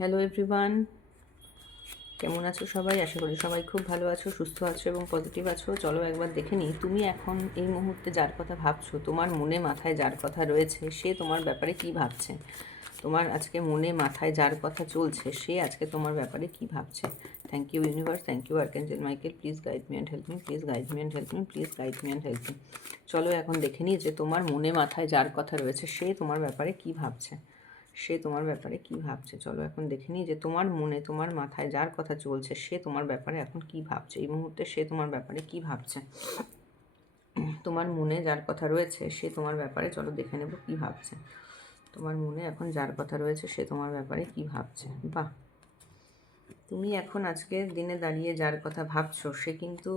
Hello everyone, কেমন আছো সবাই? আশা করি সবাই খুব ভালো আছো, সুস্থ আছো এবং পজিটিভ আছো। চলো একবার দেখে নিই, তুমি এখন এই মুহূর্তে যার কথা ভাবছো, তোমার মনে মাথায় যার কথা রয়েছে, সে তোমার ব্যাপারে কি ভাবছে। তোমার আজকে মনে মাথায় যার কথা চলছে, সে আজকে তোমার ব্যাপারে কি ভাবছে। Thank you universe, thank you archangel Michael, please guide me and help me, please guide me and help me, please guide me and help me. চলো এখন দেখে নিই যে তোমার মনে মাথায় যার কথা রয়েছে, সে তোমার ব্যাপারে কি ভাবছে। সে তোমার ব্যাপারে কি ভাবছে, চলো এখন দেখে নিই যে তোমার মনে, তোমার মাথায় যার কথা চলছে, সে তোমার ব্যাপারে এখন কি ভাবছে। এই মুহূর্তে সে তোমার ব্যাপারে কি ভাবছে। তোমার মনে যার কথা রয়েছে, সে তোমার ব্যাপারে, চলো দেখে নেব কি ভাবছে। তোমার মনে এখন যার কথা রয়েছে, সে তোমার ব্যাপারে কি ভাবছে। বাহ, তুমি এখন আজকের দিনে দাঁড়িয়ে যার কথা ভাবছো, সে কিন্তু,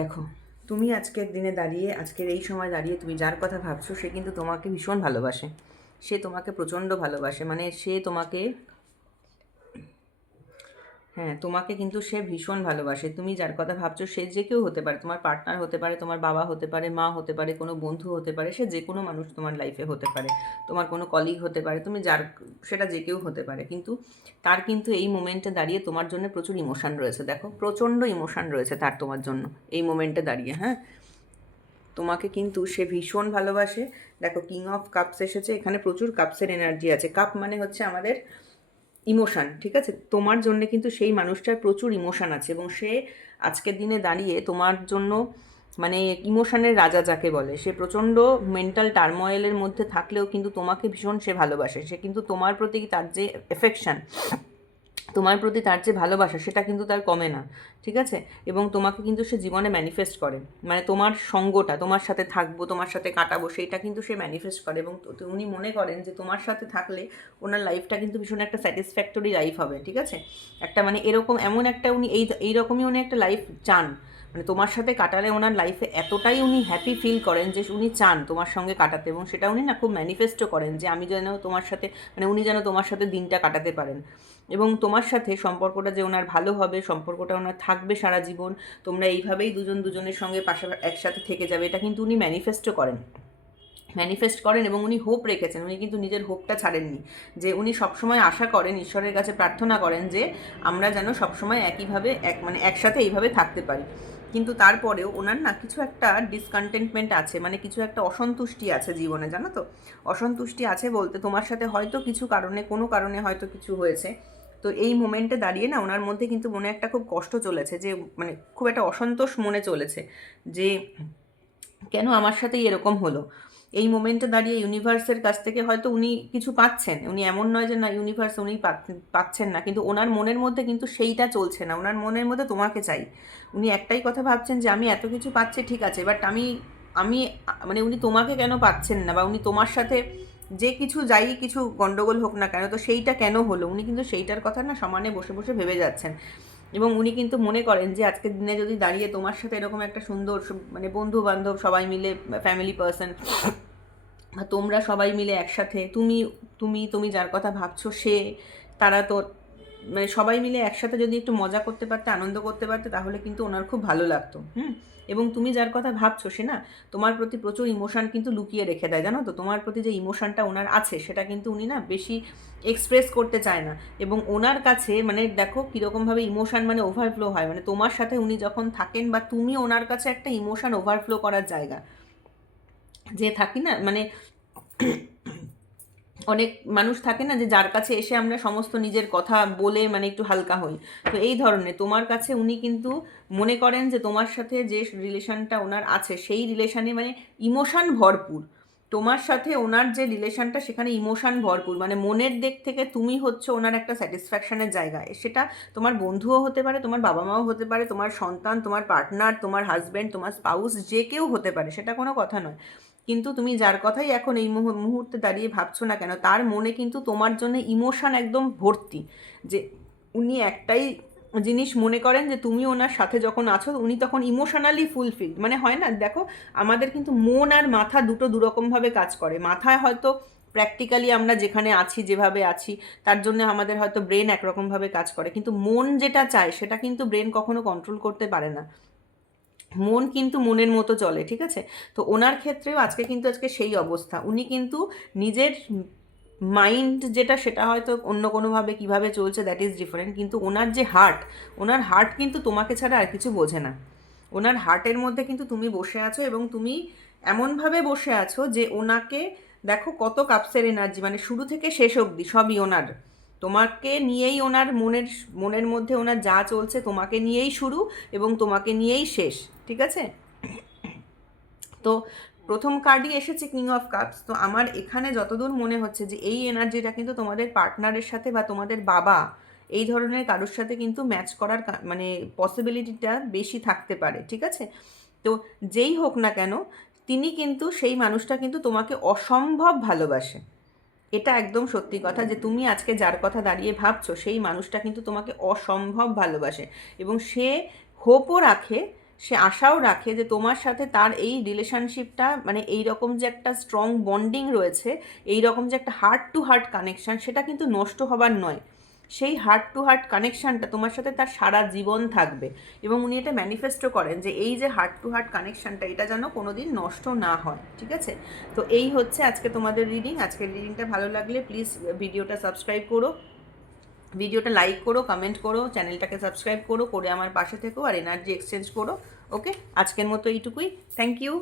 দেখো, তুমি আজকের দিনে দাঁড়িয়ে, আজকের এই সময় দাঁড়িয়ে তুমি যার কথা ভাবছো, সে কিন্তু তোমাকে ভীষণ ভালোবাসে। সে তোমাকে প্রচণ্ড ভালোবাসে, মানে সে তোমাকে, হ্যাঁ, তোমাকে কিন্তু সে ভীষণ ভালোবাসে। তুমি যার কথা ভাবছো, সে যে কেউ হতে পারে, তোমার পার্টনার হতে পারে, তোমার বাবা হতে পারে, মা হতে পারে, কোনো বন্ধু হতে পারে, সে যে কোনো মানুষ তোমার লাইফে হতে পারে, তোমার কোনো কলিগ হতে পারে, তুমি যার, সেটা যে কেউ হতে পারে। কিন্তু তার কিন্তু এই মোমেন্টে দাঁড়িয়ে তোমার জন্য প্রচুর ইমোশান রয়েছে। দেখো, প্রচণ্ড ইমোশান রয়েছে তার তোমার জন্য এই মোমেন্টে দাঁড়িয়ে। হ্যাঁ, তোমাকে কিন্তু সে ভীষণ ভালোবাসে। দেখো, কিং অফ কাপস এসেছে, এখানে প্রচুর কাপসের এনার্জি আছে। কাপ মানে হচ্ছে আমাদের ইমোশান, ঠিক আছে? তোমার জন্য কিন্তু সেই মানুষটার প্রচুর ইমোশান আছে, এবং সে আজকের দিনে দাঁড়িয়ে তোমার জন্য, মানে ইমোশানের রাজা যাকে বলে, সে প্রচণ্ড মেন্টাল টার্ময়েলের মধ্যে থাকলেও কিন্তু তোমাকে ভীষণ সে ভালোবাসে। সে কিন্তু তোমার প্রতি তার যে এফেকশান, তোমার প্রতি তার যে ভালোবাসা, সেটা কিন্তু তার কমে না, ঠিক আছে? এবং তোমাকে কিন্তু সে জীবনে ম্যানিফেস্ট করে, মানে তোমার সঙ্গটা, তোমার সাথে থাকবো, তোমার সাথে কাটাবো, সেইটা কিন্তু সে ম্যানিফেস্ট করে। এবং উনি মনে করেন যে তোমার সাথে থাকলে ওনার লাইফটা কিন্তু ভীষণ একটা স্যাটিসফ্যাক্টরি লাইফ হবে, ঠিক আছে? একটা মানে এরকম, এমন একটা উনি এইরকমই উনি একটা লাইফ চান। মানে তোমার সাথে কাটালে ওনার লাইফে এতটাই উনি হ্যাপি ফিল করেন যে উনি চান তোমার সঙ্গে কাটাতে, এবং সেটা উনি না খুব ম্যানিফেস্টও করেন যে আমি যেন তোমার সাথে, মানে উনি যেন তোমার সাথে দিনটা কাটাতে পারেন, এবং তোমার সাথে সম্পর্কটা যে ওনার ভালো হবে, সম্পর্কটা ওনার থাকবে সারা জীবন, তোমরা এইভাবেই দুজন দুজনের সঙ্গে পাশাপাশি একসাথে থেকে যাবে, এটা কিন্তু উনি ম্যানিফেস্ট করেন এবং উনি হোপ রেখেছেন। উনি কিন্তু নিজের হোপটা ছাড়েননি, যে উনি সবসময় আশা করেন, ঈশ্বরের কাছে প্রার্থনা করেন যে আমরা যেন সবসময় একইভাবে মানে একসাথে এইভাবে থাকতে পারি। কিন্তু তারপরেও ওনার না কিছু একটা ডিসকন্টেন্টমেন্ট আছে, মানে কিছু একটা অসন্তুষ্টি আছে জীবনে, জানো তো? অসন্তুষ্টি আছে বলতে, তোমার সাথে হয়তো কিছু কারণে, কোনো কারণে হয়তো কিছু হয়েছে। তো এই মোমেন্টে দাঁড়িয়ে না ওনার মধ্যে কিন্তু মনে একটা খুব কষ্ট চলেছে, যে মানে খুব একটা অসন্তোষ মনে চলেছে, যে কেন আমার সাথেই এরকম হলো। এই মোমেন্টে দাঁড়িয়ে ইউনিভার্সের কাছ থেকে হয়তো উনি কিছু পাচ্ছেন, উনি এমন নয় যে না ইউনিভার্স উনি পাচ্ছেন না, কিন্তু ওনার মনের মধ্যে কিন্তু সেইটা চলছে না। ওনার মনের মধ্যে তোমাকে চাই। উনি একটাই কথা ভাবছেন যে আমি এত কিছু পাচ্ছি, ঠিক আছে, বাট আমি আমি মানে উনি তোমাকে কেন পাচ্ছেন না, বা উনি তোমার সাথে যে কিছু, যাই কিছু গন্ডগোল হোক না কেন, তো সেইটা কেন হলো, উনি কিন্তু সেইটার কথা না সমানে বসে বসে ভেবে যাচ্ছেন। এবং উনি কিন্তু মনে করেন যে আজকের দিনে যদি দাঁড়িয়ে তোমার সাথে এরকম একটা সুন্দর মানে বন্ধু বান্ধব সবাই মিলে, ফ্যামিলি পার্সন, তোমরা সবাই মিলে একসাথে, তুমি তুমি তুমি যার কথা ভাবছো সে, তারা তো, মানে সবাই মিলে একসাথে যদি একটু মজা করতে পারতে, আনন্দ করতে পারতে, তাহলে কিন্তু ওনার খুব ভালো লাগতো। এবং তুমি যার কথা ভাবছো, সে না তোমার প্রতি প্রচুর ইমোশান কিন্তু লুকিয়ে রেখে দেয়, জানো তো? তোমার প্রতি যে ইমোশানটা ওনার আছে, সেটা কিন্তু উনি না বেশি এক্সপ্রেস করতে চায় না। এবং ওনার কাছে মানে দেখো কীরকমভাবে ইমোশান মানে ওভারফ্লো হয়, মানে তোমার সাথে উনি যখন থাকেন, বা তুমি ওনার কাছে একটা ইমোশান ওভারফ্লো করার জায়গা যে থাকি না, মানে অনেক মানুষ থাকে না যে যার কাছে এসে আমরা সমস্ত নিজের কথা বলে মানে একটু হালকা হই। তো এই ধরনের তোমার কাছে উনি কিন্তু মনে করেন যে তোমার সাথে যে রিলেশনটা ওনার আছে, সেই রিলেশনে মানে ইমোশান ভরপুর। তোমার সাথে ওনার যে রিলেশনটা, সেখানে ইমোশান ভরপুর, মানে মনের দিক থেকে তুমি হচ্ছে ওনার একটা স্যাটিসফ্যাকশনের জায়গায়। সেটা তোমার বন্ধুও হতে পারে, তোমার বাবা মাও হতে পারে, তোমার সন্তান, তোমার পার্টনার, তোমার হাজব্যান্ড, তোমার স্পাউস, যে কেউ হতে পারে, সেটা কোনো কথা নয়। কিন্তু তুমি যার কথাই এখন এই মুহূর্তে দাঁড়িয়ে ভাবছো না কেন, তার মনে কিন্তু তোমার জন্য ইমোশান একদম ভর্তি। যে উনি একটাই জিনিস মনে করেন যে তুমি ওনার সাথে যখন আছো, উনি তখন ইমোশনালি ফুলফিল, মানে হয় না, দেখো আমাদের কিন্তু মন আর মাথা দুটো দুরকমভাবে কাজ করে। মাথায় হয়তো প্র্যাকটিক্যালি আমরা যেখানে আছি, যেভাবে আছি, তার জন্য আমাদের হয়তো ব্রেন একরকমভাবে কাজ করে, কিন্তু মন যেটা চায় সেটা কিন্তু ব্রেন কখনো কন্ট্রোল করতে পারে না। মন কিন্তু মনের মতো চলে, ঠিক আছে? তো ওনার ক্ষেত্রেও আজকে কিন্তু সেই অবস্থা। উনি কিন্তু নিজের মাইন্ড যেটা সেটা হয়তো অন্য কোনোভাবে কীভাবে চলছে দ্যাট ইজ ডিফারেন্ট, কিন্তু ওনার যে হার্ট, ওনার হার্ট কিন্তু তোমাকে ছাড়া আর কিছু বোঝে না। ওনার হার্টের মধ্যে কিন্তু তুমি বসে আছো, এবং তুমি এমনভাবে বসে আছো যে ওনাকে দেখো কত কাপসের এনার্জি, মানে শুরু থেকে শেষ অবধি সবই ওনার। তোমাকে নিয়েই ওনার মনের মধ্যে ওনার যা চলছে তোমাকে নিয়েই শুরু এবং তোমাকে নিয়েই শেষ, ঠিক আছে? তো প্রথম কার্ডই এসেছে কিং অফ কাপস। তো আমার এখানে যতদূর মনে হচ্ছে যে এই এনার্জিটা কিন্তু তোমাদের পার্টনারের সাথে বা তোমাদের বাবা এই ধরনের কারোর সাথে কিন্তু ম্যাচ করার মানে পসিবিলিটিটা বেশি থাকতে পারে, ঠিক আছে? তো যেই হোক না কেন, তিনি কিন্তু সেই মানুষটা কিন্তু তোমাকে অসম্ভব ভালোবাসে। এটা একদম সত্যি কথা যে তুমি আজকে যার কথা দাঁড়িয়ে ভাবছো সেই মানুষটা কিন্তু তোমাকে অসম্ভব ভালোবাসে, এবং সে হোপও রাখে, সে আশাও রাখে যে তোমার সাথে তার এই রিলেশনশিপটা, মানে এই রকম যে একটা স্ট্রং বন্ডিং রয়েছে, এই রকম যে একটা হার্ট টু হার্ট কানেকশান, সেটা কিন্তু নষ্ট হবার নয়। সেই হার্ট টু হার্ট কানেকশানটা তোমার সাথে তার সারা জীবন থাকবে, এবং উনি এটা ম্যানিফেস্টও করেন যে এই যে হার্ট টু হার্ট কানেকশানটা এটা যেন কোনো দিন নষ্ট না হয়, ঠিক আছে? তো এই হচ্ছে আজকে তোমাদের রিডিং। আজকের রিডিংটা ভালো লাগলে প্লিজ ভিডিওটা সাবস্ক্রাইব করো, ভিডিওটা লাইক করো, কমেন্ট করো, চ্যানেলটাকে সাবস্ক্রাইব করো, করে আমার পাশে থেকো আর এনার্জি এক্সচেঞ্জ করো। ওকে, আজকের মতো এইটুকুই। Thank you.